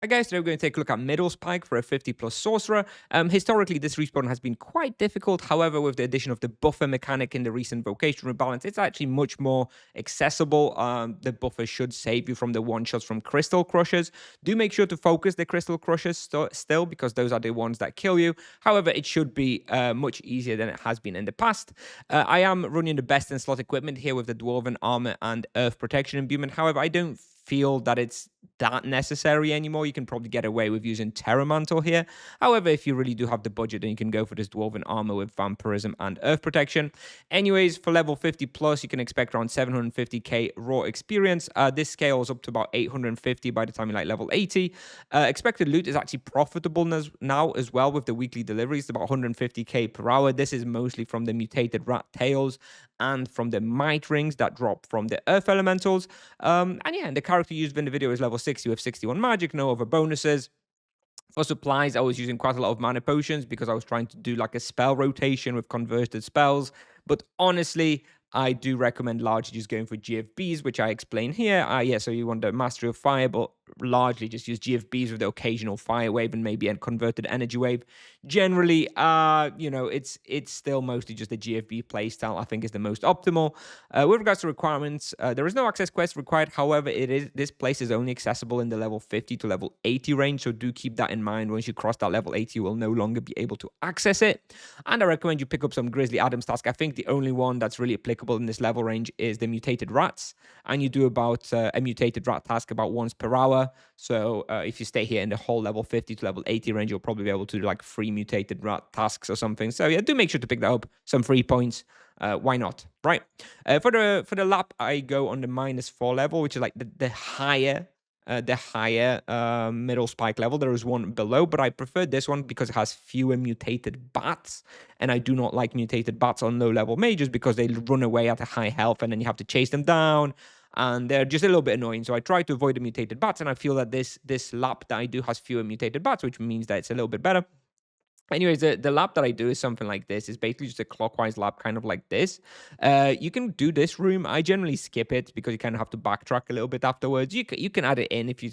Hi guys, today we're going to take a look at Middle Spike for a 50 plus Sorcerer. Historically, this respawn has been quite difficult. However, with the addition of the buffer mechanic in the recent vocation rebalance, it's actually much more accessible. The buffer should save you from the one-shots from Crystal Crushers. Do make sure to focus the Crystal Crushers still, because those are the ones that kill you. However, it should be much easier than it has been in the past. I am running the best in slot equipment here with the Dwarven Armor and Earth Protection Imbuement. However, I don't feel that it's that necessary anymore. You can probably get away with using Terra Mantle here. However, if you really do have the budget, then you can go for this Dwarven Armor with Vampirism and Earth Protection. Anyways, for level 50 plus, you can expect around 750k raw experience. This scales up to about 850 by the time you like level 80. Expected loot is actually profitable now as well with the weekly deliveries. It's about 150k per hour. This is mostly from the mutated rat tails and from the might rings that drop from the earth elementals. And yeah, and the character used in the video is level 60 with 61 magic, no other bonuses. For supplies, I was using quite a lot of mana potions because I was trying to do like a spell rotation with converted spells. But honestly, I do recommend largely just going for GFBs, which I explain here. Yeah, so you want the Mastery of Fire, but largely just use GFBs with the occasional Fire Wave and maybe a converted Energy Wave. Generally, it's still mostly just the GFB playstyle I think is the most optimal. With regards to requirements, there is no access quest required. However, this place is only accessible in the level 50 to level 80 range, so do keep that in mind. Once you cross that level 80, you will no longer be able to access it. And I recommend you pick up some Grizzly Adams task. I think the only one that's really applicable in this level range is the mutated rats, and you do about a mutated rat task about once per hour. So if you stay here in the whole level 50 to level 80 range, you'll probably be able to do like 3 mutated rat tasks or something. So yeah, do make sure to pick that up. Some free points. Why not? Right. For the lap, I go on the -4 level, which is like the higher middle spike level. There is one below, but I prefer this one because it has fewer mutated bats, and I do not like mutated bats on low level mages because they run away at a high health and then you have to chase them down, and they're just a little bit annoying. So I try to avoid the mutated bats, and I feel that this lap that I do has fewer mutated bats, which means that it's a little bit better. Anyways, the lap that I do is something like this. It's basically just a clockwise lap, kind of like this. You can do this room. I generally skip it because you kind of have to backtrack a little bit afterwards. You can add it in if you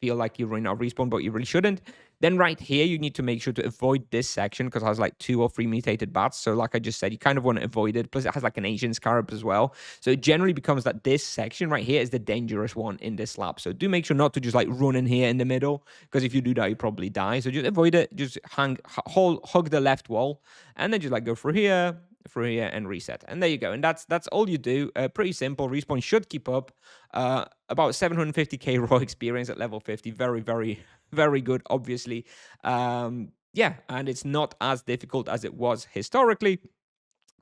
feel like you're running out of respawn, but you really shouldn't. Then right here, you need to make sure to avoid this section because it has like 2 or 3 mutated bats. So like I just said, you kind of want to avoid it. Plus it has like an Asian scarab as well. So it generally becomes that this section right here is the dangerous one in this lap. So do make sure not to just like run in here in the middle, because if you do that, you probably die. So just avoid it. Just hug the left wall, and then just like go through here, and reset, and there you go. And that's all you do. Pretty simple. Respawn should keep up. About 750k raw experience at level 50. Very, very, very good, obviously. Yeah, and it's not as difficult as it was historically,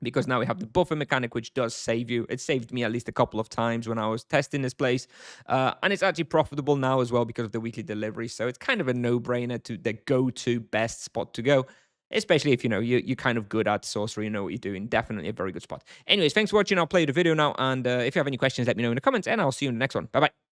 because now we have the buffer mechanic, which does save you. It saved me at least a couple of times when I was testing this place. And it's actually profitable now as well because of the weekly delivery. So it's kind of a no-brainer, to the go-to best spot to go, especially if, you're kind of good at sorcery, you know what you're doing. Definitely a very good spot. Anyways, thanks for watching. I'll play the video now. And if you have any questions, let me know in the comments, and I'll see you in the next one. Bye-bye.